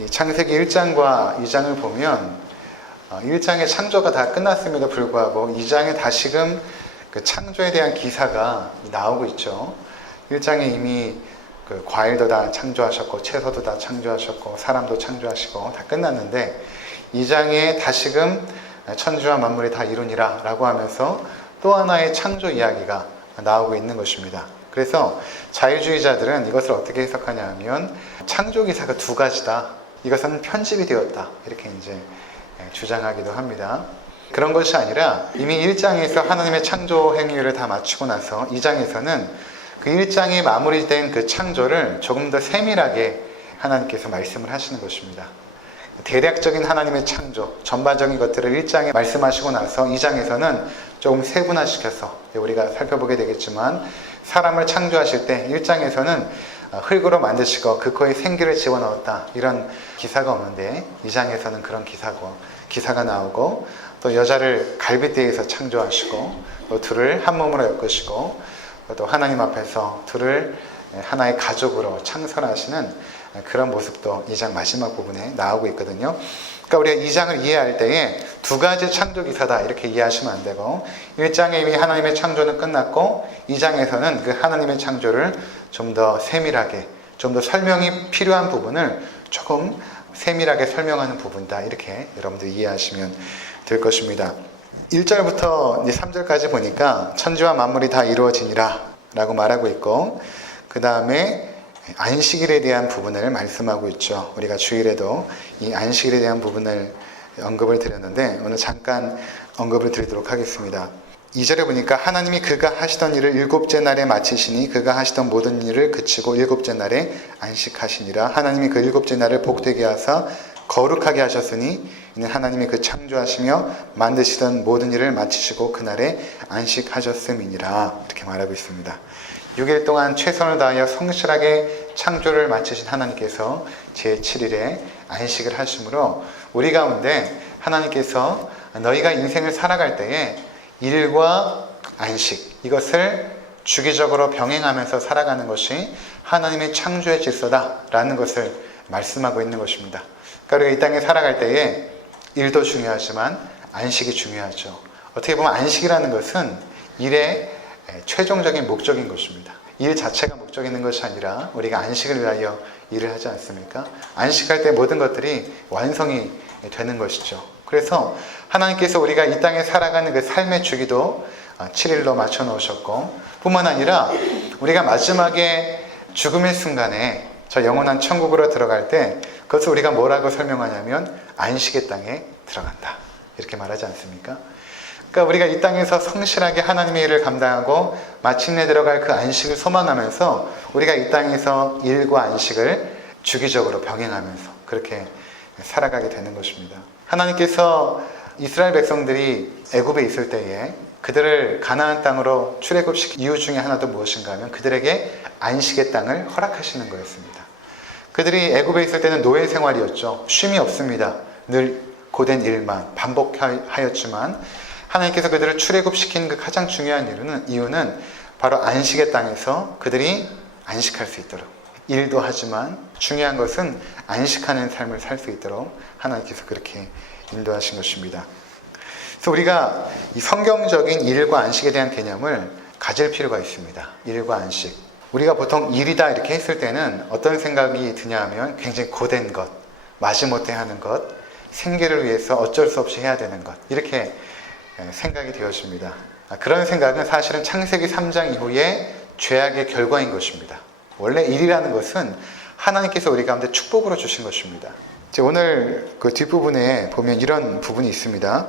이 창세기 1장과 2장을 보면 1장의 창조가 다 끝났음에도 불구하고 2장에 다시금 그 창조에 대한 기사가 나오고 있죠. 1장에 이미 그 과일도 다 창조하셨고 채소도 다 창조하셨고 사람도 창조하시고 다 끝났는데 2장에 다시금 천지와 만물이 다 이루니라 라고 하면서 또 하나의 창조 이야기가 나오고 있는 것입니다. 그래서 자유주의자들은 이것을 어떻게 해석하냐 하면 창조 기사가 두 가지다. 이것은 편집이 되었다. 이렇게 이제 주장하기도 합니다. 그런 것이 아니라 이미 1장에서 하나님의 창조 행위를 다 마치고 나서 2장에서는 그 1장에 마무리된 그 창조를 조금 더 세밀하게 하나님께서 말씀을 하시는 것입니다. 대략적인 하나님의 창조, 전반적인 것들을 1장에 말씀하시고 나서 2장에서는 조금 세분화시켜서 우리가 살펴보게 되겠지만 사람을 창조하실 때 1장에서는 흙으로 만드시고 그 코에 생기를 집어넣었다 이런 기사가 없는데 2장에서는 그런 기사가 나오고 또 여자를 갈빗대에서 창조하시고 또 둘을 한 몸으로 엮으시고 또 하나님 앞에서 둘을 하나의 가족으로 창설하시는 그런 모습도 2장 마지막 부분에 나오고 있거든요. 그러니까 우리가 2장을 이해할 때에 두 가지 창조 기사다 이렇게 이해하시면 안 되고 1장에 이미 하나님의 창조는 끝났고 2장에서는 그 하나님의 창조를 좀 더 세밀하게 좀 더 설명이 필요한 부분을 조금 세밀하게 설명하는 부분이다 이렇게 여러분들 이해하시면 될 것입니다. 1절부터 3절까지 보니까 천지와 만물이 다 이루어지니라 라고 말하고 있고 그 다음에 안식일에 대한 부분을 말씀하고 있죠. 우리가 주일에도 이 안식일에 대한 부분을 언급을 드렸는데 오늘 잠깐 언급을 드리도록 하겠습니다. 2절에 보니까 하나님이 그가 하시던 일을 일곱째 날에 마치시니 그가 하시던 모든 일을 그치고 일곱째 날에 안식하시니라. 하나님이 그 일곱째 날을 복되게 하사 거룩하게 하셨으니 이는 하나님이 그 창조하시며 만드시던 모든 일을 마치시고 그날에 안식하셨음이니라. 이렇게 말하고 있습니다. 6일 동안 최선을 다하여 성실하게 창조를 마치신 하나님께서 제7일에 안식을 하시므로 우리 가운데 하나님께서 너희가 인생을 살아갈 때에 일과 안식 이것을 주기적으로 병행하면서 살아가는 것이 하나님의 창조의 질서다라는 것을 말씀하고 있는 것입니다. 그러니까 우리가 이 땅에 살아갈 때에 일도 중요하지만 안식이 중요하죠. 어떻게 보면 안식이라는 것은 일의 최종적인 목적인 것입니다. 일 자체가 목적이 있는 것이 아니라 우리가 안식을 위하여 일을 하지 않습니까? 안식할 때 모든 것들이 완성이 되는 것이죠. 그래서 하나님께서 우리가 이 땅에 살아가는 그 삶의 주기도 7일로 맞춰 놓으셨고 뿐만 아니라 우리가 마지막에 죽음의 순간에 저 영원한 천국으로 들어갈 때 그것을 우리가 뭐라고 설명하냐면 안식의 땅에 들어간다 이렇게 말하지 않습니까? 그러니까 우리가 이 땅에서 성실하게 하나님의 일을 감당하고 마침내 들어갈 그 안식을 소망하면서 우리가 이 땅에서 일과 안식을 주기적으로 병행하면서 그렇게 살아가게 되는 것입니다. 하나님께서 이스라엘 백성들이 애굽에 있을 때에 그들을 가나안 땅으로 출애굽시킨 이유 중에 하나도 무엇인가 하면 그들에게 안식의 땅을 허락하시는 거였습니다. 그들이 애굽에 있을 때는 노예 생활이었죠. 쉼이 없습니다. 늘 고된 일만 반복하였지만 하나님께서 그들을 출애굽시킨 그 가장 중요한 이유는 바로 안식의 땅에서 그들이 안식할 수 있도록 일도 하지만 중요한 것은 안식하는 삶을 살 수 있도록 하나님께서 그렇게 인도하신 것입니다. 그래서 우리가 이 성경적인 일과 안식에 대한 개념을 가질 필요가 있습니다. 일과 안식. 우리가 보통 일이다 이렇게 했을 때는 어떤 생각이 드냐 하면 굉장히 고된 것, 마지못해 하는 것, 생계를 위해서 어쩔 수 없이 해야 되는 것 이렇게 생각이 되어집니다. 그런 생각은 사실은 창세기 3장 이후에 죄악의 결과인 것입니다. 원래 일이라는 것은 하나님께서 우리 가운데 축복으로 주신 것입니다. 오늘 그 뒷부분에 보면 이런 부분이 있습니다.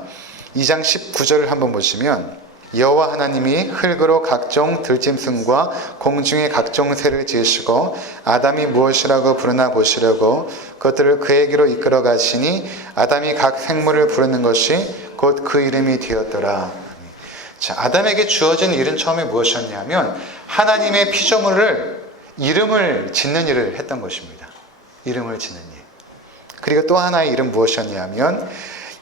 2장 19절을 한번 보시면 여호와 하나님이 흙으로 각종 들짐승과 공중의 각종 새를 지으시고 아담이 무엇이라고 부르나 보시려고 그것들을 그에게로 이끌어 가시니 아담이 각 생물을 부르는 것이 곧 그 이름이 되었더라. 자, 아담에게 주어진 일은 처음에 무엇이었냐면 하나님의 피조물을 이름을 짓는 일을 했던 것입니다. 이름을 짓는 일. 그리고 또 하나의 일은 무엇이었냐면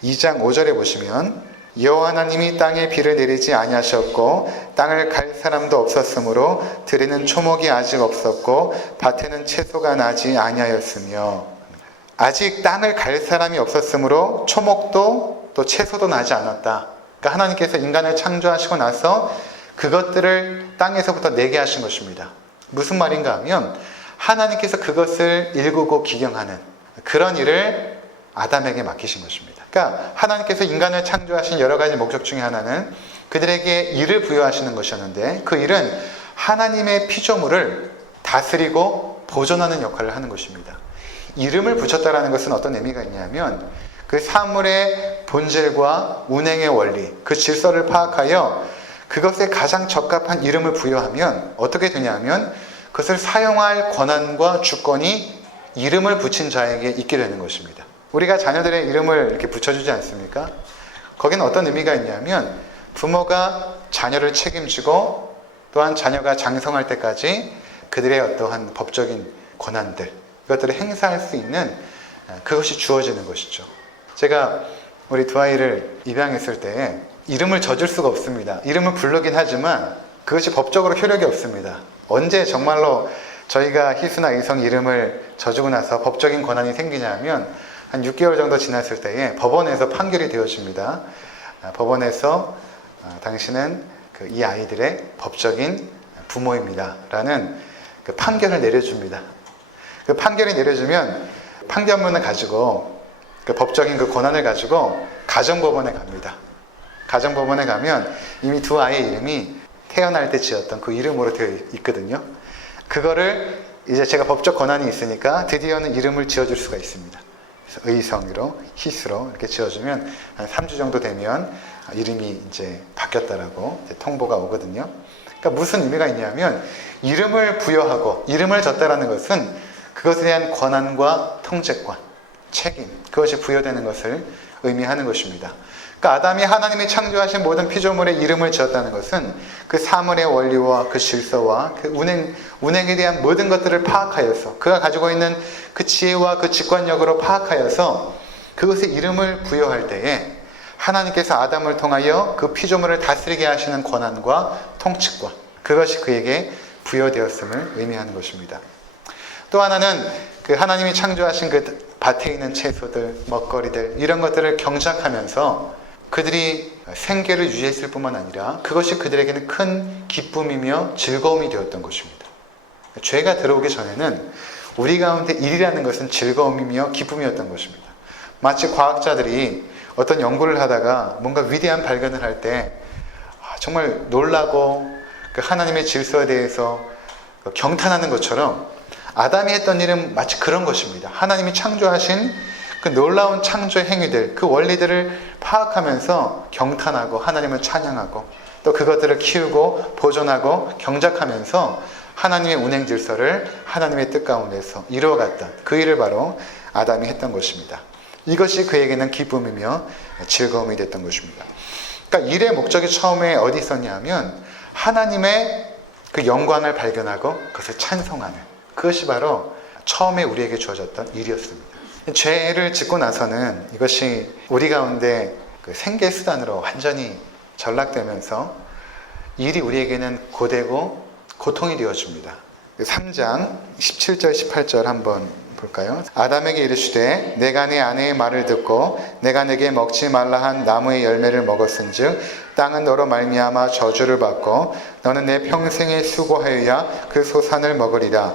2장 5절에 보시면 여호와 하나님이 땅에 비를 내리지 아니하셨고 땅을 갈 사람도 없었으므로 들에는 초목이 아직 없었고 밭에는 채소가 나지 아니하였으며 아직 땅을 갈 사람이 없었으므로 초목도 또 채소도 나지 않았다. 그러니까 하나님께서 인간을 창조하시고 나서 그것들을 땅에서부터 내게 하신 것입니다. 무슨 말인가 하면 하나님께서 그것을 일구고 기경하는 그런 일을 아담에게 맡기신 것입니다. 그러니까 하나님께서 인간을 창조하신 여러 가지 목적 중에 하나는 그들에게 일을 부여하시는 것이었는데 그 일은 하나님의 피조물을 다스리고 보존하는 역할을 하는 것입니다. 이름을 붙였다라는 것은 어떤 의미가 있냐면 그 사물의 본질과 운행의 원리, 그 질서를 파악하여 그것에 가장 적합한 이름을 부여하면 어떻게 되냐면 그것을 사용할 권한과 주권이 이름을 붙인 자에게 있게 되는 것입니다. 우리가 자녀들의 이름을 이렇게 붙여주지 않습니까? 거기는 어떤 의미가 있냐면 부모가 자녀를 책임지고 또한 자녀가 장성할 때까지 그들의 어떠한 법적인 권한들, 이것들을 행사할 수 있는 그것이 주어지는 것이죠. 제가 우리 두 아이를 입양했을 때 이름을 져줄 수가 없습니다. 이름을 부르긴 하지만 그것이 법적으로 효력이 없습니다. 언제 정말로 저희가 희수나 이성 이름을 져주고 나서 법적인 권한이 생기냐면 한 6개월 정도 지났을 때에 법원에서 판결이 되어집니다. 법원에서 당신은 이 아이들의 법적인 부모입니다. 라는 그 판결을 내려줍니다. 그 판결이 내려주면 판결문을 가지고 그 법적인 그 권한을 가지고 가정법원에 갑니다. 가정법원에 가면 이미 두 아이의 이름이 태어날 때 지었던 그 이름으로 되어 있거든요. 그거를 이제 제가 법적 권한이 있으니까 드디어는 이름을 지어줄 수가 있습니다. 그래서 의성으로, 희수로 이렇게 지어주면 한 3주 정도 되면 이름이 이제 바뀌었다라고 이제 통보가 오거든요. 그러니까 무슨 의미가 있냐면 이름을 부여하고 이름을 줬다라는 것은 그것에 대한 권한과 통제권, 책임, 그것이 부여되는 것을 의미하는 것입니다. 그러니까 아담이 하나님이 창조하신 모든 피조물의 이름을 지었다는 것은 그 사물의 원리와 그 질서와 그 운행에 대한 모든 것들을 파악하여서 그가 가지고 있는 그 지혜와 그 직관력으로 파악하여서 그것에 이름을 부여할 때에 하나님께서 아담을 통하여 그 피조물을 다스리게 하시는 권한과 통치권, 그것이 그에게 부여되었음을 의미하는 것입니다. 또 하나는 그 하나님이 창조하신 그 밭에 있는 채소들, 먹거리들 이런 것들을 경작하면서 그들이 생계를 유지했을 뿐만 아니라 그것이 그들에게는 큰 기쁨이며 즐거움이 되었던 것입니다. 죄가 들어오기 전에는 우리 가운데 일이라는 것은 즐거움이며 기쁨이었던 것입니다. 마치 과학자들이 어떤 연구를 하다가 뭔가 위대한 발견을 할 때 정말 놀라고 그 하나님의 질서에 대해서 경탄하는 것처럼 아담이 했던 일은 마치 그런 것입니다. 하나님이 창조하신 그 놀라운 창조의 행위들, 그 원리들을 파악하면서 경탄하고 하나님을 찬양하고 또 그것들을 키우고 보존하고 경작하면서 하나님의 운행 질서를 하나님의 뜻 가운데서 이루어갔던 그 일을 바로 아담이 했던 것입니다. 이것이 그에게는 기쁨이며 즐거움이 됐던 것입니다. 그러니까 일의 목적이 처음에 어디 있었냐면 하나님의 그 영광을 발견하고 그것을 찬송하는 그것이 바로 처음에 우리에게 주어졌던 일이었습니다. 죄를 짓고 나서는 이것이 우리 가운데 그 생계수단으로 완전히 전락되면서 일이 우리에게는 고되고 고통이 되어집니다. 3장 17절 18절 한번 볼까요? 아담에게 이르시되 내가 네 아내의 말을 듣고 내가 내게 먹지 말라 한 나무의 열매를 먹었은즉 땅은 너로 말미암아 저주를 받고 너는 내 평생에 수고하여야 그 소산을 먹으리라.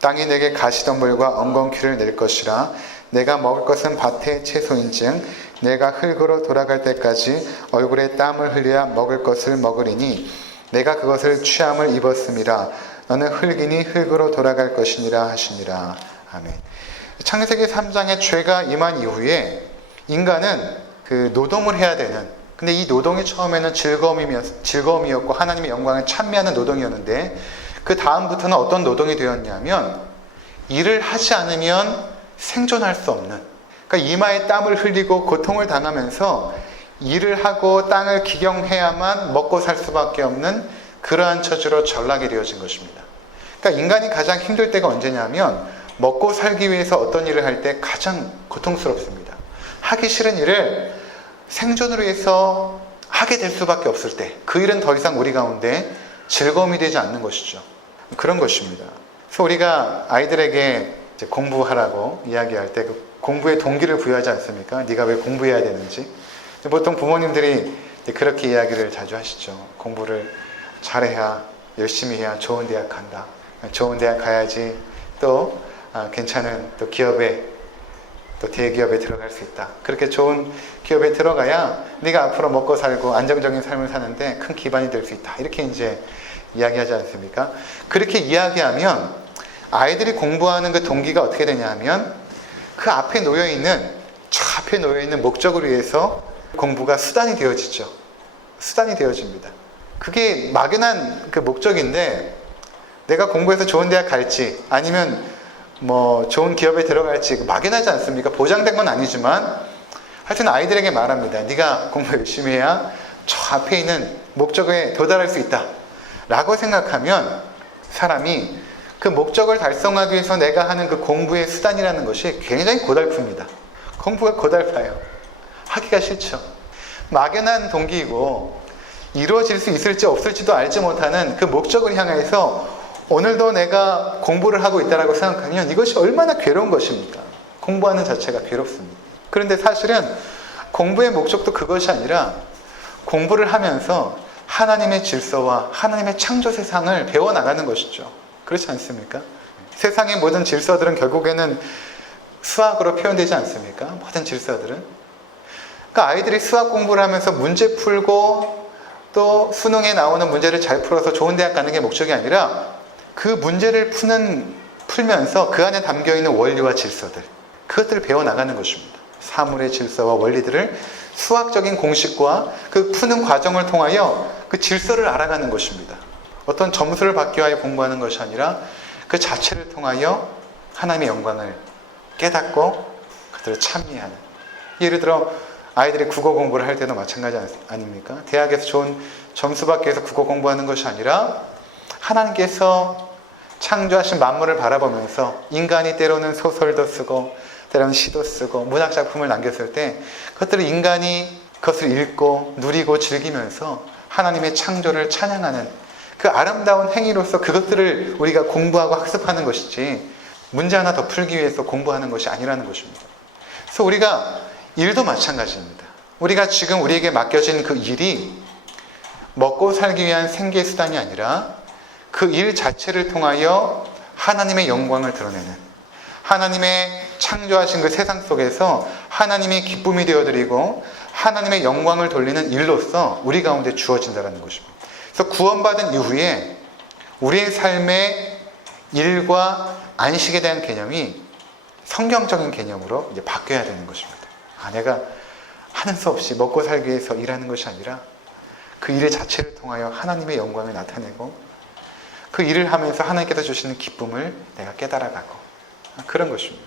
땅이 내게 가시덤불과 엉겅퀴를 낼 것이라. 내가 먹을 것은 밭의 채소인즉 내가 흙으로 돌아갈 때까지 얼굴에 땀을 흘려야 먹을 것을 먹으리니 내가 그것을 취함을 입었음이라. 너는 흙이니 흙으로 돌아갈 것이니라 하시니라. 아멘. 창세기 3장에 죄가 임한 이후에 인간은 그 노동을 해야 되는, 근데 이 노동이 처음에는 즐거움이었고 하나님의 영광을 찬미하는 노동이었는데 그 다음부터는 어떤 노동이 되었냐면 일을 하지 않으면 생존할 수 없는, 그러니까 이마에 땀을 흘리고 고통을 당하면서 일을 하고 땅을 기경해야만 먹고 살 수밖에 없는 그러한 처지로 전락이 되어진 것입니다. 그러니까 인간이 가장 힘들 때가 언제냐면 먹고 살기 위해서 어떤 일을 할 때 가장 고통스럽습니다. 하기 싫은 일을 생존을 위해서 하게 될 수밖에 없을 때 그 일은 더 이상 우리 가운데 즐거움이 되지 않는 것이죠. 그런 것입니다. 그래서 우리가 아이들에게 이제 공부하라고 이야기할 때 그 공부의 동기를 부여하지 않습니까? 네가 왜 공부해야 되는지. 보통 부모님들이 그렇게 이야기를 자주 하시죠. 공부를 잘해야, 열심히 해야 좋은 대학 간다. 좋은 대학 가야지 또 괜찮은 또 기업에, 또 대기업에 들어갈 수 있다. 그렇게 좋은 기업에 들어가야 네가 앞으로 먹고 살고 안정적인 삶을 사는데 큰 기반이 될 수 있다. 이렇게 이제 이야기하지 않습니까? 그렇게 이야기하면 아이들이 공부하는 그 동기가 어떻게 되냐 하면 그 앞에 놓여있는, 저 앞에 놓여있는 목적을 위해서 공부가 수단이 되어지죠. 수단이 되어집니다. 그게 막연한 그 목적인데 내가 공부해서 좋은 대학 갈지 아니면 뭐 좋은 기업에 들어갈지 막연하지 않습니까? 보장된 건 아니지만 하여튼 아이들에게 말합니다. 네가 공부 열심히 해야 저 앞에 있는 목적에 도달할 수 있다 라고 생각하면 사람이 그 목적을 달성하기 위해서 내가 하는 그 공부의 수단이라는 것이 굉장히 고달픕니다. 공부가 고달파요. 하기가 싫죠. 막연한 동기이고 이루어질 수 있을지 없을지도 알지 못하는 그 목적을 향해서 오늘도 내가 공부를 하고 있다고 생각하면 이것이 얼마나 괴로운 것입니까? 공부하는 자체가 괴롭습니다. 그런데 사실은 공부의 목적도 그것이 아니라 공부를 하면서 하나님의 질서와 하나님의 창조 세상을 배워나가는 것이죠. 그렇지 않습니까? 세상의 모든 질서들은 결국에는 수학으로 표현되지 않습니까? 모든 질서들은. 그러니까 아이들이 수학 공부를 하면서 문제 풀고 또 수능에 나오는 문제를 잘 풀어서 좋은 대학 가는 게 목적이 아니라 그 문제를 풀면서 그 안에 담겨있는 원리와 질서들, 그것들을 배워나가는 것입니다. 사물의 질서와 원리들을 수학적인 공식과 그 푸는 과정을 통하여 그 질서를 알아가는 것입니다. 어떤 점수를 받기 위하여 공부하는 것이 아니라 그 자체를 통하여 하나님의 영광을 깨닫고 그들을 찬미하는. 예를 들어 아이들이 국어 공부를 할 때도 마찬가지 아닙니까? 대학에서 좋은 점수 받기 위해서 국어 공부하는 것이 아니라 하나님께서 창조하신 만물을 바라보면서 인간이 때로는 소설도 쓰고 때로는 시도 쓰고 문학작품을 남겼을 때 그것들을 인간이 그것을 읽고 누리고 즐기면서 하나님의 창조를 찬양하는 그 아름다운 행위로서 그것들을 우리가 공부하고 학습하는 것이지 문제 하나 더 풀기 위해서 공부하는 것이 아니라는 것입니다. 그래서 우리가 일도 마찬가지입니다. 우리가 지금 우리에게 맡겨진 그 일이 먹고 살기 위한 생계 수단이 아니라 그 일 자체를 통하여 하나님의 영광을 드러내는, 하나님의 창조하신 그 세상 속에서 하나님의 기쁨이 되어드리고 하나님의 영광을 돌리는 일로서 우리 가운데 주어진다는 것입니다. 그래서 구원받은 이후에 우리의 삶의 일과 안식에 대한 개념이 성경적인 개념으로 이제 바뀌어야 되는 것입니다. 내가 하는 수 없이 먹고 살기 위해서 일하는 것이 아니라 그 일 자체를 통하여 하나님의 영광을 나타내고 그 일을 하면서 하나님께서 주시는 기쁨을 내가 깨달아가고 그런 것입니다.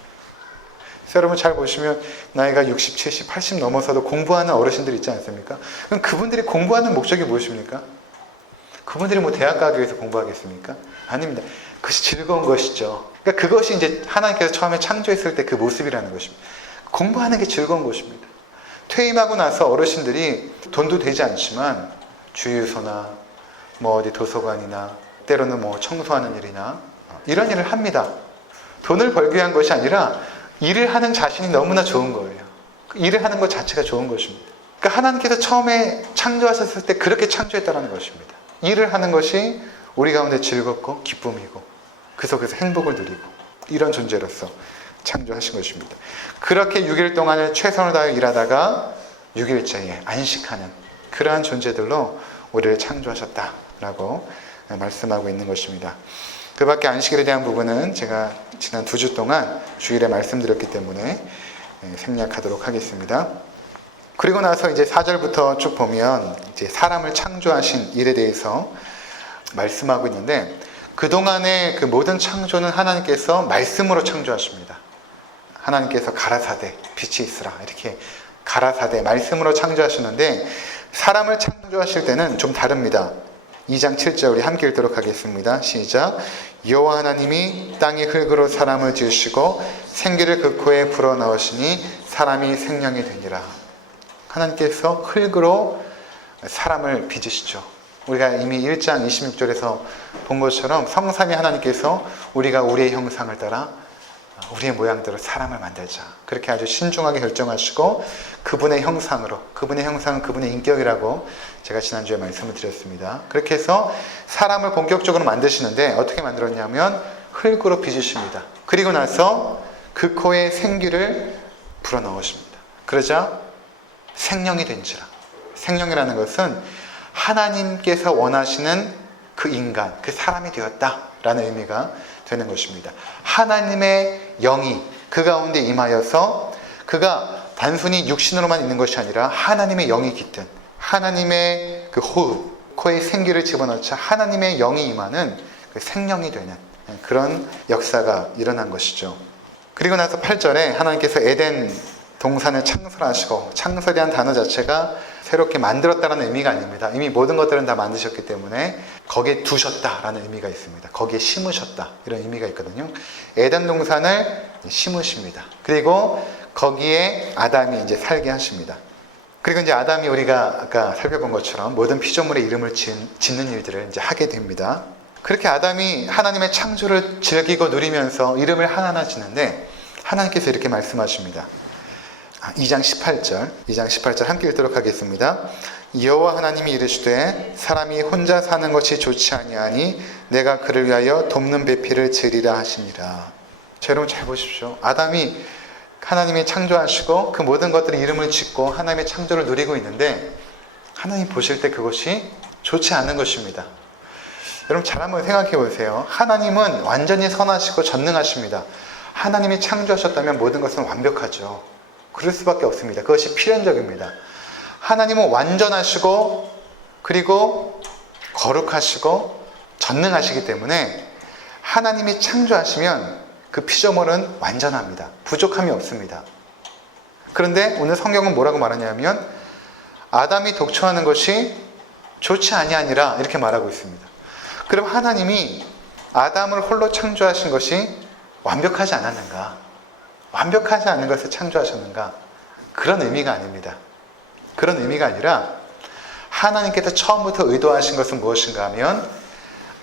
그래서 여러분 잘 보시면 나이가 60, 70, 80 넘어서도 공부하는 어르신들 있지 않습니까? 그럼 그분들이 공부하는 목적이 무엇입니까? 그분들이 뭐 대학 가기 위해서 공부하겠습니까? 아닙니다. 그것이 즐거운 것이죠. 그러니까 그것이 이제 하나님께서 처음에 창조했을 때 그 모습이라는 것입니다. 공부하는 게 즐거운 것입니다. 퇴임하고 나서 어르신들이 돈도 되지 않지만 주유소나 뭐 어디 도서관이나 때로는 뭐 청소하는 일이나 이런 일을 합니다. 돈을 벌기 위한 것이 아니라 일을 하는 자신이 너무나 좋은 거예요. 일을 하는 것 자체가 좋은 것입니다. 그러니까 하나님께서 처음에 창조하셨을 때 그렇게 창조했다는 것입니다. 일을 하는 것이 우리 가운데 즐겁고 기쁨이고 그 속에서 행복을 누리고 이런 존재로서 창조하신 것입니다. 그렇게 6일 동안을 최선을 다해 일하다가 6일째에 안식하는 그러한 존재들로 우리를 창조하셨다라고 말씀하고 있는 것입니다. 그 밖에 안식일에 대한 부분은 제가 지난 2주 동안 주일에 말씀드렸기 때문에 생략하도록 하겠습니다. 그리고 나서 이제 4절부터 쭉 보면 이제 사람을 창조하신 일에 대해서 말씀하고 있는데 그동안의 그 모든 창조는 하나님께서 말씀으로 창조하십니다. 하나님께서 가라사대 빛이 있으라 이렇게 가라사대 말씀으로 창조하셨는데 사람을 창조하실 때는 좀 다릅니다. 2장 7절 우리 함께 읽도록 하겠습니다. 시작. 여호와 하나님이 땅의 흙으로 사람을 지으시고 생기를 그 코에 불어넣으시니 사람이 생명이 되니라. 하나님께서 흙으로 사람을 빚으시죠. 우리가 이미 1장 26절에서 본 것처럼 성삼위 하나님께서 우리가 우리의 형상을 따라 우리의 모양대로 사람을 만들자. 그렇게 아주 신중하게 결정하시고 그분의 형상으로, 그분의 형상은 그분의 인격이라고 제가 지난주에 말씀을 드렸습니다. 그렇게 해서 사람을 본격적으로 만드시는데 어떻게 만들었냐면 흙으로 빚으십니다. 그리고 나서 그 코에 생기를 불어넣으십니다. 그러자 생명이 된지라. 생명이라는 것은 하나님께서 원하시는 그 인간, 그 사람이 되었다라는 의미가 되는 것입니다. 하나님의 영이 그 가운데 임하여서 그가 단순히 육신으로만 있는 것이 아니라 하나님의 영이 깃든 하나님의 그 호흡, 코에 생기를 집어넣자 하나님의 영이 임하는 그 생명이 되는 그런 역사가 일어난 것이죠. 그리고 나서 8절에 하나님께서 에덴 동산을 창설하시고, 창설이란 단어 자체가 새롭게 만들었다는 의미가 아닙니다. 이미 모든 것들은 다 만드셨기 때문에 거기에 두셨다라는 의미가 있습니다. 거기에 심으셨다 이런 의미가 있거든요. 에덴 동산을 심으십니다. 그리고 거기에 아담이 이제 살게 하십니다. 그리고 이제 아담이 우리가 아까 살펴본 것처럼 모든 피조물의 이름을 짓는 일들을 이제 하게 됩니다. 그렇게 아담이 하나님의 창조를 즐기고 누리면서 이름을 하나하나 짓는데 하나님께서 이렇게 말씀하십니다. 2장 18절 함께 읽도록 하겠습니다. 여호와 하나님이 이르시되 사람이 혼자 사는 것이 좋지 아니하니 내가 그를 위하여 돕는 배필을 지으리라 하시니라. 자, 여러분 잘 보십시오. 아담이 하나님이 창조하시고 그 모든 것들의 이름을 짓고 하나님의 창조를 누리고 있는데 하나님 보실 때 그것이 좋지 않은 것입니다. 여러분 잘 한번 생각해 보세요. 하나님은 완전히 선하시고 전능하십니다. 하나님이 창조하셨다면 모든 것은 완벽하죠. 그럴 수밖에 없습니다. 그것이 필연적입니다. 하나님은 완전하시고 그리고 거룩하시고 전능하시기 때문에 하나님이 창조하시면 그 피조물은 완전합니다. 부족함이 없습니다. 그런데 오늘 성경은 뭐라고 말하냐면 아담이 독초하는 것이 좋지 아니하니라 이렇게 말하고 있습니다. 그럼 하나님이 아담을 홀로 창조하신 것이 완벽하지 않았는가? 완벽하지 않은 것을 창조하셨는가? 그런 의미가 아닙니다. 그런 의미가 아니라 하나님께서 처음부터 의도하신 것은 무엇인가 하면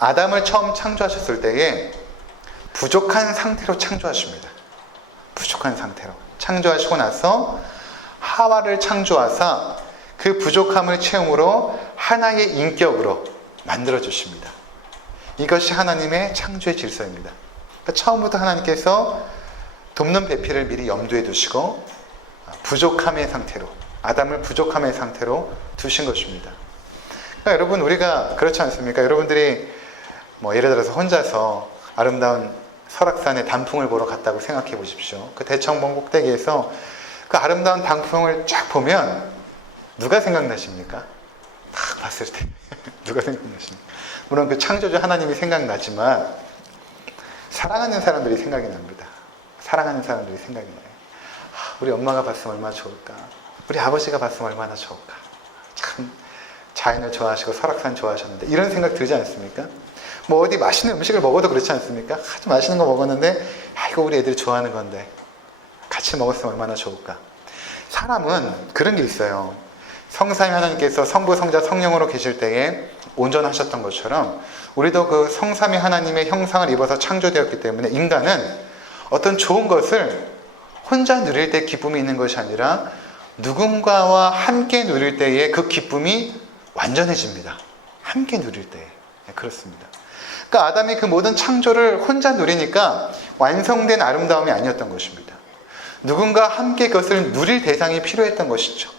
아담을 처음 창조하셨을 때에 부족한 상태로 창조하십니다. 부족한 상태로 창조하시고 나서 하와를 창조하사 그 부족함을 채움으로 하나의 인격으로 만들어주십니다. 이것이 하나님의 창조의 질서입니다. 그러니까 처음부터 하나님께서 돕는 배필을 미리 염두에 두시고 부족함의 상태로, 아담을 부족함의 상태로 두신 것입니다. 그러니까 여러분 우리가 그렇지 않습니까? 여러분들이 예를 들어서 혼자서 아름다운 설악산의 단풍을 보러 갔다고 생각해 보십시오. 그 대청봉 꼭대기에서 그 아름다운 단풍을 쫙 보면 누가 생각나십니까? 딱 봤을 때 누가 생각나십니까? 물론 그 창조주 하나님이 생각나지만 사랑하는 사람들이 생각이 납니다. 사랑하는 사람들이 생각이 나요. 우리 엄마가 봤으면 얼마나 좋을까? 우리 아버지가 봤으면 얼마나 좋을까? 참 자연을 좋아하시고 설악산 좋아하셨는데 이런 생각 들지 않습니까? 어디 맛있는 음식을 먹어도 그렇지 않습니까? 아주 맛있는 거 먹었는데 이거 우리 애들이 좋아하는 건데 같이 먹었으면 얼마나 좋을까? 사람은 그런 게 있어요. 성삼위 하나님께서 성부, 성자, 성령으로 계실 때에 온전하셨던 것처럼 우리도 그 성삼위 하나님의 형상을 입어서 창조되었기 때문에 인간은 어떤 좋은 것을 혼자 누릴 때 기쁨이 있는 것이 아니라 누군가와 함께 누릴 때에 그 기쁨이 완전해집니다. 함께 누릴 때에. 그렇습니다. 그러니까 아담이 그 모든 창조를 혼자 누리니까 완성된 아름다움이 아니었던 것입니다. 누군가 함께 그것을 누릴 대상이 필요했던 것이죠.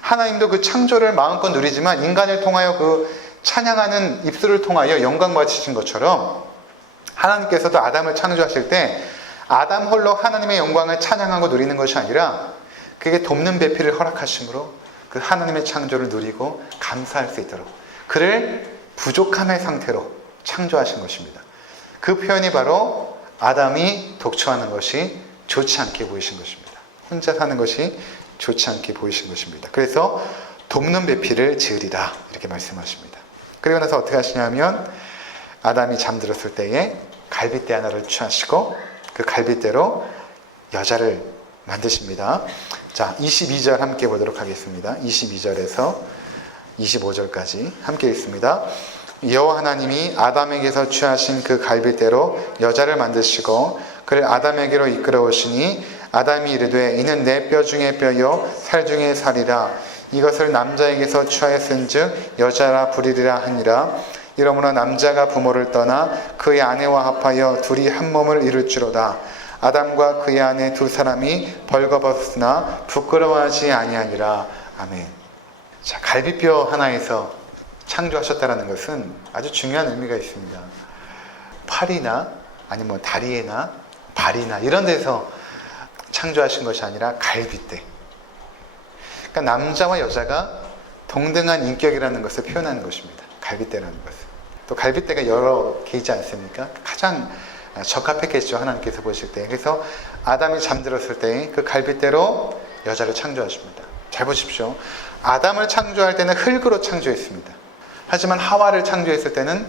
하나님도 그 창조를 마음껏 누리지만 인간을 통하여 그 찬양하는 입술을 통하여 영광 받으신 것처럼 하나님께서도 아담을 창조하실 때 아담 홀로 하나님의 영광을 찬양하고 누리는 것이 아니라 그게 돕는 배필을 허락하심으로 그 하나님의 창조를 누리고 감사할 수 있도록 그를 부족함의 상태로 창조하신 것입니다. 그 표현이 바로 아담이 독초하는 것이 좋지 않게 보이신 것입니다. 혼자 사는 것이 좋지 않게 보이신 것입니다. 그래서 돕는 배필을 지으리라 이렇게 말씀하십니다. 그리고 나서 어떻게 하시냐면 아담이 잠들었을 때에 갈빗대 하나를 취하시고 그 갈빗대로 여자를 만드십니다. 자, 22절 함께 보도록 하겠습니다. 22절에서 25절까지 함께 읽습니다. 여호와 하나님이 아담에게서 취하신 그 갈빗대로 여자를 만드시고 그를 아담에게로 이끌어 오시니 아담이 이르되 이는 내 뼈 중에 뼈요 살 중에 살이라. 이것을 남자에게서 취하였은즉 여자라 부리리라 하니라. 이러므로 남자가 부모를 떠나 그의 아내와 합하여 둘이 한 몸을 이룰지로다. 아담과 그의 아내 두 사람이 벌거벗으나 부끄러워하지 아니하니라. 아멘. 자, 갈비뼈 하나에서 창조하셨다는 것은 아주 중요한 의미가 있습니다. 팔이나 아니면 다리나 발이나 이런 데서 창조하신 것이 아니라 갈비뼈. 그러니까 남자와 여자가 동등한 인격이라는 것을 표현하는 것입니다. 갈비뼈라는 것은. 또 갈비뼈가 여러 개이지 않습니까? 가장 적합했겠죠, 하나님께서 보실 때. 그래서 아담이 잠들었을 때 그 갈비뼈로 여자를 창조하십니다. 잘 보십시오. 아담을 창조할 때는 흙으로 창조했습니다. 하지만 하와를 창조했을 때는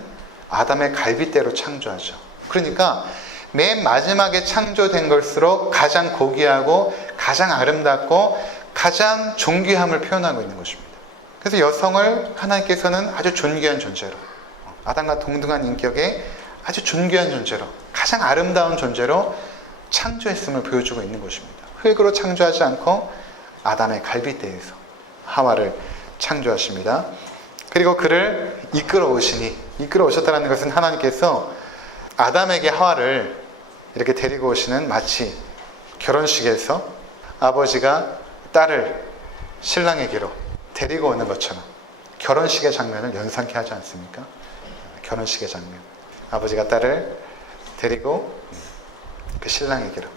아담의 갈비뼈로 창조하죠. 그러니까 맨 마지막에 창조된 것으로 가장 고귀하고 가장 아름답고 가장 존귀함을 표현하고 있는 것입니다. 그래서 여성을 하나님께서는 아주 존귀한 존재로, 아담과 동등한 인격의 아주 존귀한 존재로, 가장 아름다운 존재로 창조했음을 보여주고 있는 것입니다. 흙으로 창조하지 않고 아담의 갈비뼈에서 하와를 창조하십니다. 그리고 그를 이끌어 오시니, 이끌어 오셨다는 것은 하나님께서 아담에게 하와를 이렇게 데리고 오시는, 마치 결혼식에서 아버지가 딸을 신랑에게로 데리고 오는 것처럼 결혼식의 장면을 연상케 하지 않습니까? 결혼식의 장면. 아버지가 딸을 데리고 그 신랑에게로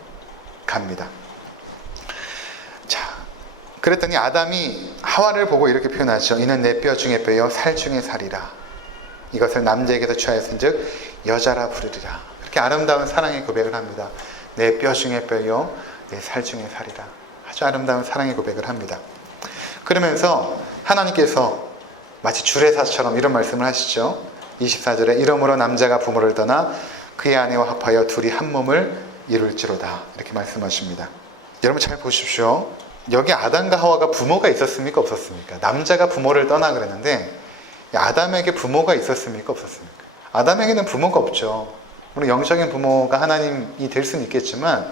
갑니다. 자, 그랬더니 아담이 하와를 보고 이렇게 표현하죠. 이는 내 뼈 중에 뼈요 살 중에 살이라. 이것을 남자에게서 취하였은즉 여자라 부르리라. 이렇게 아름다운 사랑의 고백을 합니다. 내 뼈 중에 뼈요 내 살 중에 살이라. 아주 아름다운 사랑의 고백을 합니다. 그러면서 하나님께서 마치 주례사처럼 이런 말씀을 하시죠. 24절에 이러므로 남자가 부모를 떠나 그의 아내와 합하여 둘이 한 몸을 이룰지로다. 이렇게 말씀하십니다. 여러분 잘 보십시오. 여기 아담과 하와가 부모가 있었습니까? 없었습니까? 남자가 부모를 떠나 그랬는데 아담에게 부모가 있었습니까? 없었습니까? 아담에게는 부모가 없죠. 물론 영적인 부모가 하나님이 될 수는 있겠지만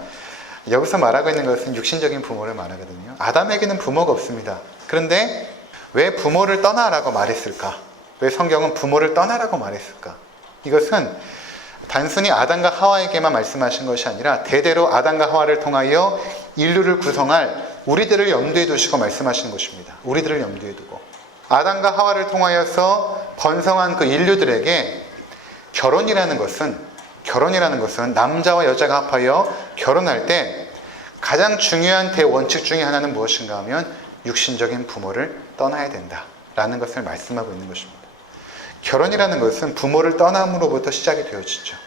여기서 말하고 있는 것은 육신적인 부모를 말하거든요. 아담에게는 부모가 없습니다. 그런데 왜 부모를 떠나라고 말했을까? 왜 성경은 부모를 떠나라고 말했을까? 이것은 단순히 아담과 하와에게만 말씀하신 것이 아니라 대대로 아담과 하와를 통하여 인류를 구성할 우리들을 염두에 두시고 말씀하시는 것입니다. 우리들을 염두에 두고 아담과 하와를 통하여서 번성한 그 인류들에게 결혼이라는 것은 남자와 여자가 합하여 결혼할 때 가장 중요한 대원칙 중에 하나는 무엇인가 하면 육신적인 부모를 떠나야 된다라는 것을 말씀하고 있는 것입니다. 결혼이라는 것은 부모를 떠남으로부터 시작이 되어지죠.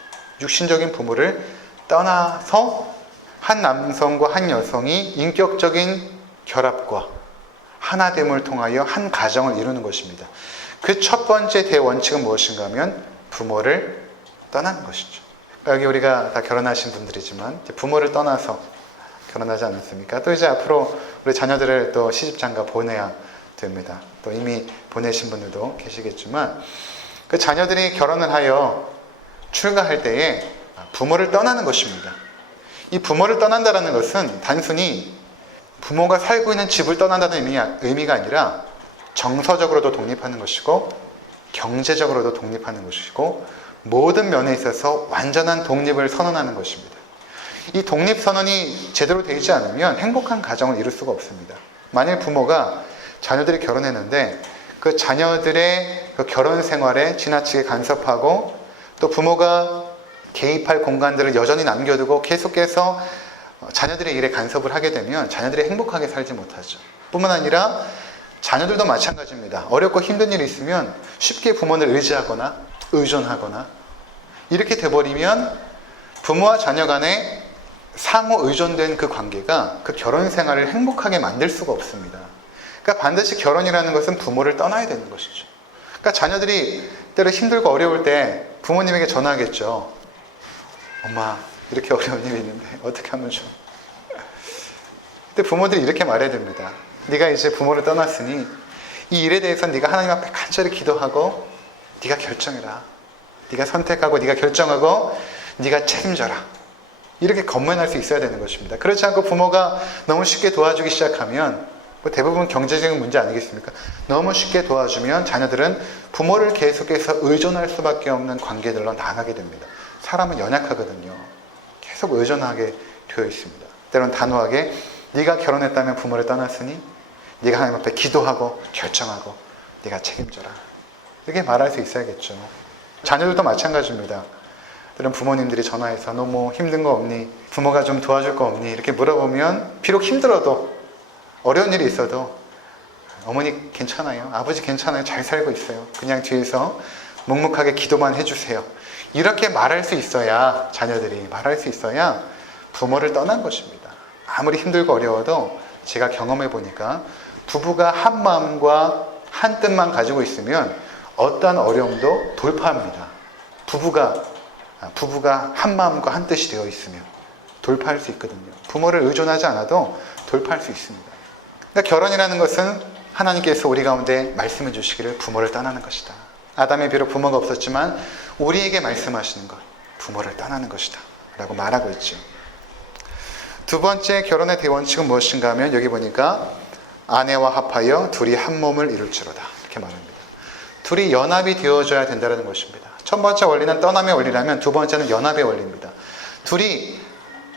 육신적인 부모를 떠나서 한 남성과 한 여성이 인격적인 결합과 하나됨을 통하여 한 가정을 이루는 것입니다. 그 첫 번째 대원칙은 무엇인가 하면 부모를 떠나는 것이죠. 여기 우리가 다 결혼하신 분들이지만 부모를 떠나서 결혼하지 않았습니까? 또 이제 앞으로 우리 자녀들을 또 시집장가 보내야 됩니다. 또 이미 보내신 분들도 계시겠지만 그 자녀들이 결혼을 하여 출가할 때에 부모를 떠나는 것입니다. 이 부모를 떠난다는 것은 단순히 부모가 살고 있는 집을 떠난다는 의미가 아니라 정서적으로도 독립하는 것이고 경제적으로도 독립하는 것이고 모든 면에 있어서 완전한 독립을 선언하는 것입니다. 이 독립선언이 제대로 되지 않으면 행복한 가정을 이룰 수가 없습니다. 만일 부모가 자녀들이 결혼했는데 그 자녀들의 그 결혼 생활에 지나치게 간섭하고 또 부모가 개입할 공간들을 여전히 남겨두고 계속해서 자녀들의 일에 간섭을 하게 되면 자녀들이 행복하게 살지 못하죠. 뿐만 아니라 자녀들도 마찬가지입니다. 어렵고 힘든 일이 있으면 쉽게 부모를 의지하거나 의존하거나 이렇게 돼버리면 부모와 자녀 간에 상호 의존된 그 관계가 그 결혼 생활을 행복하게 만들 수가 없습니다. 그러니까 반드시 결혼이라는 것은 부모를 떠나야 되는 것이죠. 그러니까 자녀들이 때로 힘들고 어려울 때 부모님에게 전화하겠죠. 엄마, 이렇게 어려운 일이 있는데 어떻게 하면 좋아? 근데 부모들이 이렇게 말해야 됩니다. 네가 이제 부모를 떠났으니 이 일에 대해서 네가 하나님 앞에 간절히 기도하고 네가 결정해라. 네가 선택하고 네가 결정하고 네가 책임져라. 이렇게 건면할 수 있어야 되는 것입니다. 그렇지 않고 부모가 너무 쉽게 도와주기 시작하면 뭐 대부분 경제적인 문제 아니겠습니까? 너무 쉽게 도와주면 자녀들은 부모를 계속해서 의존할 수밖에 없는 관계들로 나가게 됩니다. 사람은 연약하거든요. 계속 의존하게 되어 있습니다. 때론 단호하게 네가 결혼했다면 부모를 떠났으니 네가 하나님 앞에 기도하고 결정하고 네가 책임져라. 이렇게 말할 수 있어야겠죠. 자녀들도 마찬가지입니다. 때론 부모님들이 전화해서 너 뭐 힘든 거 없니? 부모가 좀 도와줄 거 없니? 이렇게 물어보면 비록 힘들어도 어려운 일이 있어도 어머니 괜찮아요. 아버지 괜찮아요. 잘 살고 있어요. 그냥 뒤에서 묵묵하게 기도만 해주세요. 이렇게 말할 수 있어야 자녀들이 말할 수 있어야 부모를 떠난 것입니다. 아무리 힘들고 어려워도 제가 경험해 보니까 부부가 한 마음과 한 뜻만 가지고 있으면 어떠한 어려움도 돌파합니다. 부부가 한 마음과 한 뜻이 되어 있으면 돌파할 수 있거든요. 부모를 의존하지 않아도 돌파할 수 있습니다. 그러니까 결혼이라는 것은 하나님께서 우리 가운데 말씀해 주시기를 부모를 떠나는 것이다. 아담에 비록 부모가 없었지만 우리에게 말씀하시는 것, 부모를 떠나는 것이다 라고 말하고 있죠. 두 번째 결혼의 대원칙은 무엇인가 하면 여기 보니까 아내와 합하여 둘이 한 몸을 이룰지로다 이렇게 말합니다. 둘이 연합이 되어져야 된다는 것입니다. 첫 번째 원리는 떠남의 원리라면 두 번째는 연합의 원리입니다. 둘이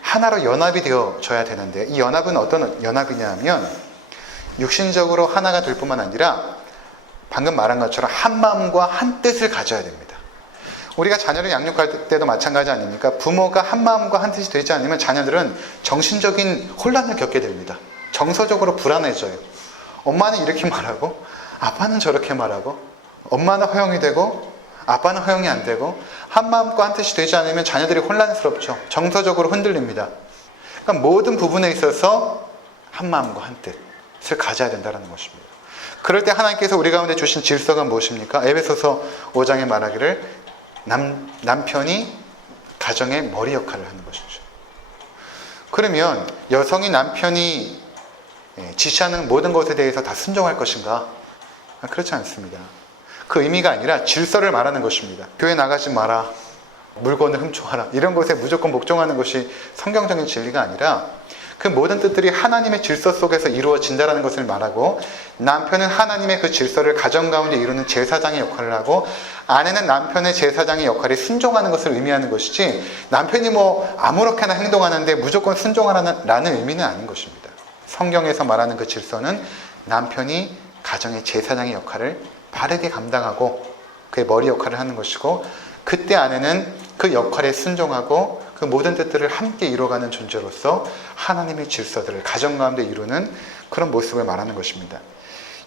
하나로 연합이 되어져야 되는데 이 연합은 어떤 연합이냐 하면 육신적으로 하나가 될 뿐만 아니라 방금 말한 것처럼 한 마음과 한 뜻을 가져야 됩니다. 우리가 자녀를 양육할 때도 마찬가지 아닙니까? 부모가 한 마음과 한 뜻이 되지 않으면 자녀들은 정신적인 혼란을 겪게 됩니다. 정서적으로 불안해져요. 엄마는 이렇게 말하고 아빠는 저렇게 말하고 엄마는 허용이 되고 아빠는 허용이 안 되고 한 마음과 한 뜻이 되지 않으면 자녀들이 혼란스럽죠. 정서적으로 흔들립니다. 그러니까 모든 부분에 있어서 한 마음과 한 뜻을 가져야 된다는 것입니다. 그럴 때 하나님께서 우리 가운데 주신 질서가 무엇입니까? 에베소서 5장에 말하기를 남편이 가정의 머리 역할을 하는 것이죠. 그러면 여성이 남편이 지시하는 모든 것에 대해서 다 순종할 것인가? 그렇지 않습니다. 그 의미가 아니라 질서를 말하는 것입니다. 교회 나가지 마라, 물건을 훔쳐와라 이런 것에 무조건 복종하는 것이 성경적인 진리가 아니라 그 모든 뜻들이 하나님의 질서 속에서 이루어진다는 것을 말하고 남편은 하나님의 그 질서를 가정 가운데 이루는 제사장의 역할을 하고 아내는 남편의 제사장의 역할에 순종하는 것을 의미하는 것이지 남편이 뭐 아무렇게나 행동하는데 무조건 순종하라는 의미는 아닌 것입니다. 성경에서 말하는 그 질서는 남편이 가정의 제사장의 역할을 바르게 감당하고 그의 머리 역할을 하는 것이고 그때 아내는 그 역할에 순종하고 그 모든 뜻들을 함께 이루어가는 존재로서 하나님의 질서들을 가정 가운데 이루는 그런 모습을 말하는 것입니다.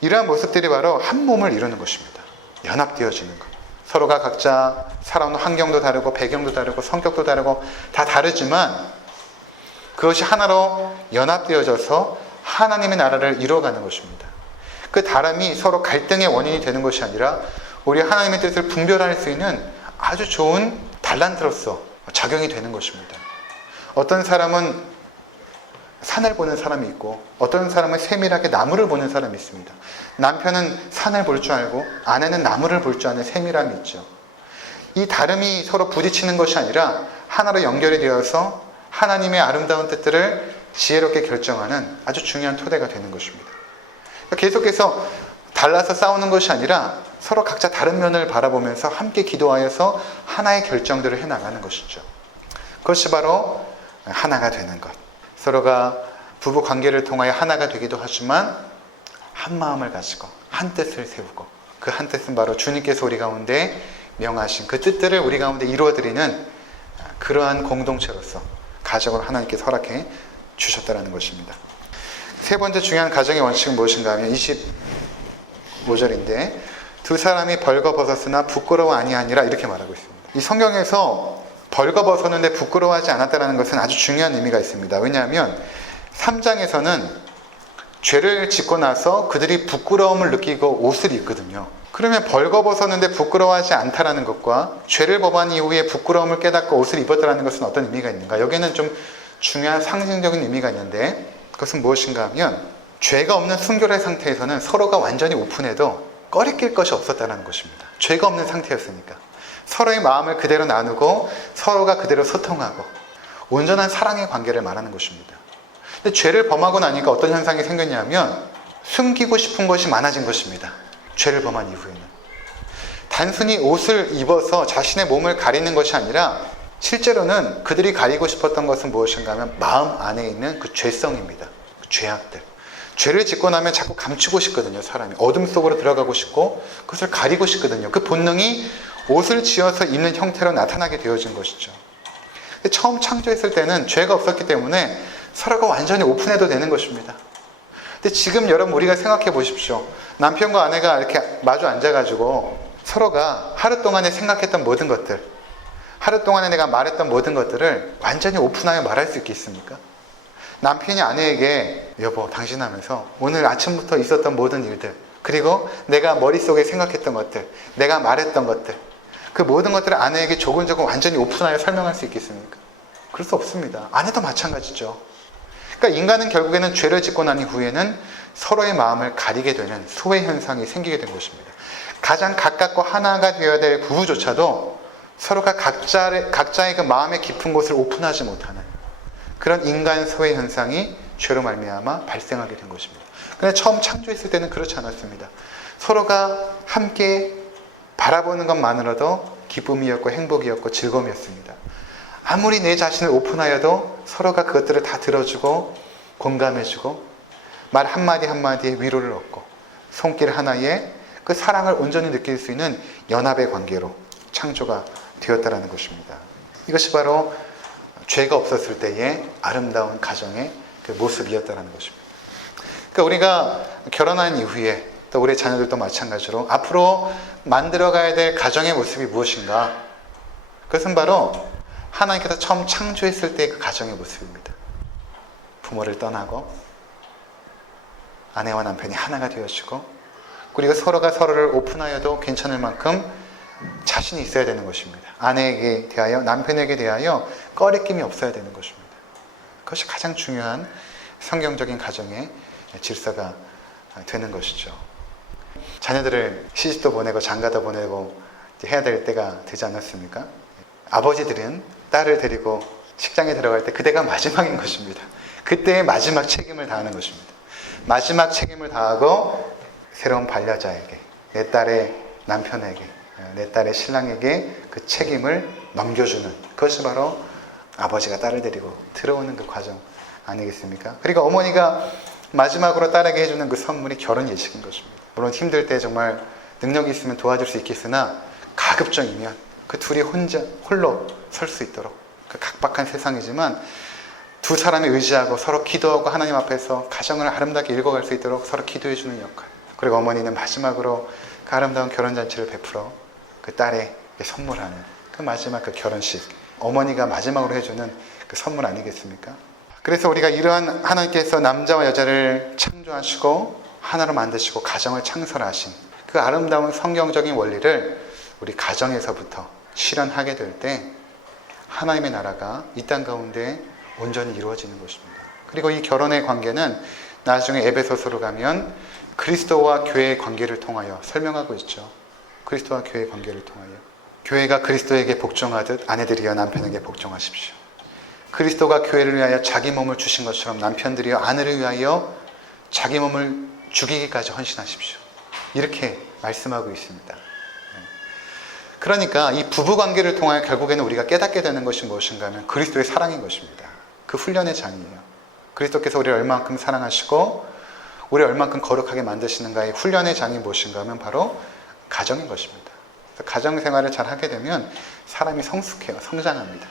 이러한 모습들이 바로 한 몸을 이루는 것입니다. 연합되어지는 것. 서로가 각자 살아오는 환경도 다르고 배경도 다르고 성격도 다르고 다 다르지만 그것이 하나로 연합되어져서 하나님의 나라를 이루어가는 것입니다. 그 다름이 서로 갈등의 원인이 되는 것이 아니라 우리 하나님의 뜻을 분별할 수 있는 아주 좋은 달란트로서 작용이 되는 것입니다. 어떤 사람은 산을 보는 사람이 있고 어떤 사람은 세밀하게 나무를 보는 사람이 있습니다. 남편은 산을 볼 줄 알고 아내는 나무를 볼 줄 아는 세밀함이 있죠. 이 다름이 서로 부딪히는 것이 아니라 하나로 연결이 되어서 하나님의 아름다운 뜻들을 지혜롭게 결정하는 아주 중요한 토대가 되는 것입니다. 계속해서 달라서 싸우는 것이 아니라 서로 각자 다른 면을 바라보면서 함께 기도하여서 하나의 결정들을 해나가는 것이죠. 그것이 바로 하나가 되는 것. 서로가 부부 관계를 통하여 하나가 되기도 하지만 한 마음을 가지고 한 뜻을 세우고 그 한 뜻은 바로 주님께서 우리 가운데 명하신 그 뜻들을 우리 가운데 이루어드리는 그러한 공동체로서 가정을 하나님께서 허락해 주셨다는 것입니다. 세 번째 중요한 가정의 원칙은 무엇인가 하면 25절인데 두 사람이 벌거벗었으나 부끄러워 아니하니라 이렇게 말하고 있습니다. 이 성경에서 벌거벗었는데 부끄러워하지 않았다는 것은 아주 중요한 의미가 있습니다. 왜냐하면 3장에서는 죄를 짓고 나서 그들이 부끄러움을 느끼고 옷을 입거든요. 그러면 벌거벗었는데 부끄러워하지 않다라는 것과 죄를 범한 이후에 부끄러움을 깨닫고 옷을 입었다는 것은 어떤 의미가 있는가? 여기에는 좀 중요한 상징적인 의미가 있는데 그것은 무엇인가 하면 죄가 없는 순결의 상태에서는 서로가 완전히 오픈해도 꺼리낄 것이 없었다는 것입니다. 죄가 없는 상태였으니까 서로의 마음을 그대로 나누고 서로가 그대로 소통하고 온전한 사랑의 관계를 말하는 것입니다. 근데 죄를 범하고 나니까 어떤 현상이 생겼냐면 숨기고 싶은 것이 많아진 것입니다. 죄를 범한 이후에는. 단순히 옷을 입어서 자신의 몸을 가리는 것이 아니라 실제로는 그들이 가리고 싶었던 것은 무엇인가 하면 마음 안에 있는 그 죄성입니다. 그 죄악들. 죄를 짓고 나면 자꾸 감추고 싶거든요. 사람이 어둠 속으로 들어가고 싶고 그것을 가리고 싶거든요. 그 본능이 옷을 지어서 입는 형태로 나타나게 되어진 것이죠. 근데 처음 창조했을 때는 죄가 없었기 때문에 서로가 완전히 오픈해도 되는 것입니다. 근데 지금 여러분 우리가 생각해 보십시오. 남편과 아내가 이렇게 마주 앉아가지고 서로가 하루 동안에 생각했던 모든 것들, 하루 동안에 내가 말했던 모든 것들을 완전히 오픈하여 말할 수 있겠습니까? 남편이 아내에게 여보 당신 하면서 오늘 아침부터 있었던 모든 일들, 그리고 내가 머릿속에 생각했던 것들, 내가 말했던 것들, 그 모든 것들을 아내에게 조금조금 완전히 오픈하여 설명할 수 있겠습니까? 그럴 수 없습니다. 아내도 마찬가지죠. 그러니까 인간은 결국에는 죄를 짓고 난 이후에는 서로의 마음을 가리게 되는 소외 현상이 생기게 된 것입니다. 가장 가깝고 하나가 되어야 될 부부조차도 서로가 각자의 그 마음의 깊은 곳을 오픈하지 못하는 그런 인간 소외 현상이 죄로 말미암아 발생하게 된 것입니다. 그런데 처음 창조했을 때는 그렇지 않았습니다. 서로가 함께 바라보는 것만으로도 기쁨이었고 행복이었고 즐거움이었습니다. 아무리 내 자신을 오픈하여도 서로가 그것들을 다 들어주고 공감해주고 말 한마디 한마디에 위로를 얻고 손길 하나에 그 사랑을 온전히 느낄 수 있는 연합의 관계로 창조가 되었다라는 것입니다. 이것이 바로 죄가 없었을 때의 아름다운 가정의 그 모습이었다라는 것입니다. 그러니까 우리가 결혼한 이후에 또 우리 자녀들도 마찬가지로 앞으로 만들어가야 될 가정의 모습이 무엇인가? 그것은 바로 하나님께서 처음 창조했을 때의 그 가정의 모습입니다. 부모를 떠나고 아내와 남편이 하나가 되어지고 그리고 서로가 서로를 오픈하여도 괜찮을 만큼 자신이 있어야 되는 것입니다. 아내에게 대하여 남편에게 대하여 꺼리낌이 없어야 되는 것입니다. 그것이 가장 중요한 성경적인 가정의 질서가 되는 것이죠. 자녀들을 시집도 보내고 장가도 보내고 해야 될 때가 되지 않았습니까? 아버지들은 딸을 데리고 식장에 들어갈 때 그때가 마지막인 것입니다. 그때의 마지막 책임을 다하는 것입니다. 마지막 책임을 다하고 새로운 반려자에게, 내 딸의 남편에게, 내 딸의 신랑에게 그 책임을 넘겨주는 그것이 바로 아버지가 딸을 데리고 들어오는 그 과정 아니겠습니까? 그리고 어머니가 마지막으로 딸에게 해주는 그 선물이 결혼 예식인 것입니다. 물론 힘들 때 정말 능력이 있으면 도와줄 수 있겠으나 가급적이면 그 둘이 홀로 설 수 있도록 그 각박한 세상이지만 두 사람이 의지하고 서로 기도하고 하나님 앞에서 가정을 아름답게 읽어갈 수 있도록 서로 기도해주는 역할. 그리고 어머니는 마지막으로 그 아름다운 결혼잔치를 베풀어 그 딸에게 선물하는 그 마지막 그 결혼식. 어머니가 마지막으로 해주는 그 선물 아니겠습니까? 그래서 우리가 이러한 하나님께서 남자와 여자를 창조하시고 하나로 만드시고 가정을 창설하신 그 아름다운 성경적인 원리를 우리 가정에서부터 실현하게 될 때 하나님의 나라가 이 땅 가운데 온전히 이루어지는 것입니다. 그리고 이 결혼의 관계는 나중에 에베소서로 가면 그리스도와 교회의 관계를 통하여 설명하고 있죠. 그리스도와 교회의 관계를 통하여 교회가 그리스도에게 복종하듯 아내들이여 남편에게 복종하십시오. 그리스도가 교회를 위하여 자기 몸을 주신 것처럼 남편들이여 아내를 위하여 자기 몸을 죽이기까지 헌신하십시오. 이렇게 말씀하고 있습니다. 그러니까 이 부부관계를 통하여 결국에는 우리가 깨닫게 되는 것이 무엇인가 하면 그리스도의 사랑인 것입니다. 그 훈련의 장이에요. 그리스도께서 우리를 얼만큼 사랑하시고 우리를 얼만큼 거룩하게 만드시는가의 훈련의 장이 무엇인가 하면 바로 가정인 것입니다. 그래서 가정생활을 잘 하게 되면 사람이 성숙해요. 성장합니다.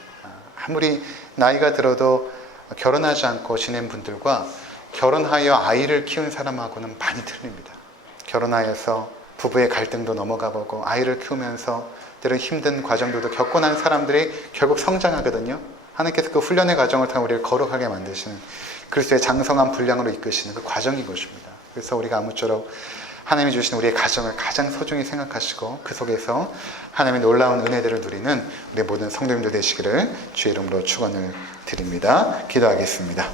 아무리 나이가 들어도 결혼하지 않고 지낸 분들과 결혼하여 아이를 키운 사람하고는 많이 틀립니다. 결혼하여서 부부의 갈등도 넘어가 보고 아이를 키우면서 때론 힘든 과정들도 겪고 난 사람들이 결국 성장하거든요. 하나님께서 그 훈련의 과정을 통해 우리를 거룩하게 만드시는 그리스도의 장성한 분량으로 이끄시는 그 과정인 것입니다. 그래서 우리가 아무쪼록 하나님이 주신 우리의 가정을 가장 소중히 생각하시고 그 속에서 하나님의 놀라운 은혜들을 누리는 우리 모든 성도님들 되시기를 주의 이름으로 축원을 드립니다. 기도하겠습니다.